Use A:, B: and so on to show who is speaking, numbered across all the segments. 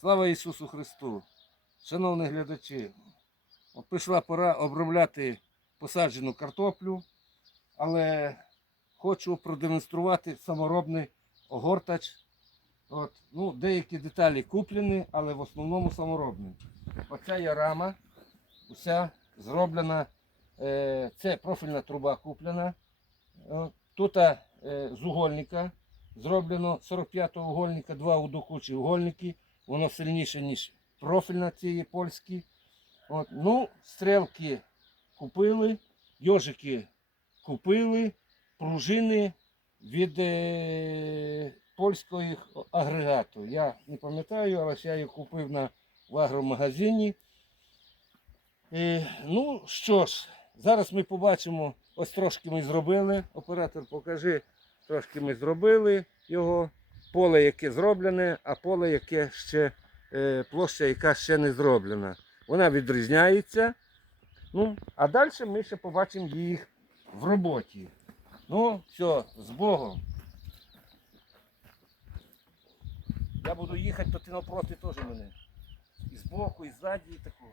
A: Слава Ісусу Христу! Шановні глядачі, от прийшла пора обробляти посаджену картоплю, але хочу продемонструвати саморобний огортач. От, ну, деякі деталі куплені, але в основному саморобні. Оця є рама, уся зроблена. Е, це профільна труба куплена. Тут е, з угольника зроблено 45-го угольника, два удокучі угольники. Воно сильніше, ніж профільна цієї польські. От, ну, стрілки купили, йожики купили, пружини від е, польського агрегату. Я не пам'ятаю, але я їх купив на, в агромагазині. Е, ну що ж, зараз ми побачимо, ось трошки ми зробили. Оператор, покажи, трошки ми зробили його. Поле, яке зроблене, а поле, яке ще е, площа, яка ще не зроблена. Вона відрізняється. Ну, а далі ми ще побачимо їх в роботі. Ну, все, з Богом. Я буду їхати, то ти навпроти теж мене. І збоку, і ззаді, і такого.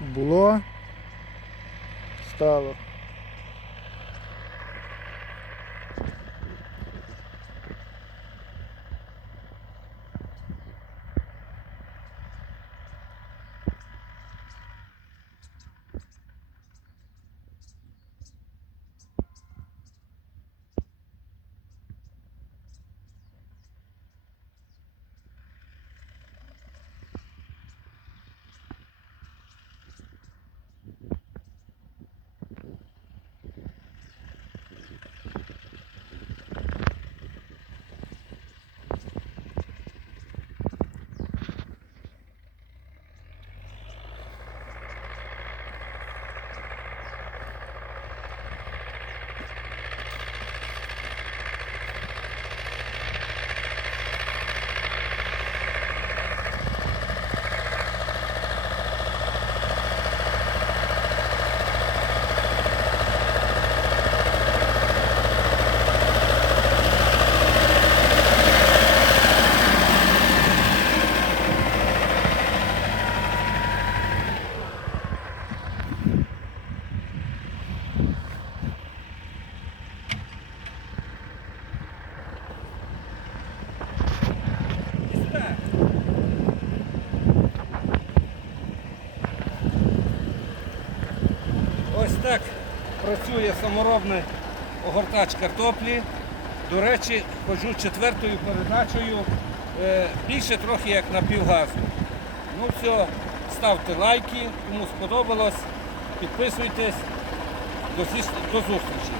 B: Було. Стало.
A: Ось так працює саморобний огортач картоплі. До речі, ходжу четвертою передачею, е, більше трохи як на півгазу. Ну все, ставте лайки, кому сподобалось, підписуйтесь. До зустрічі.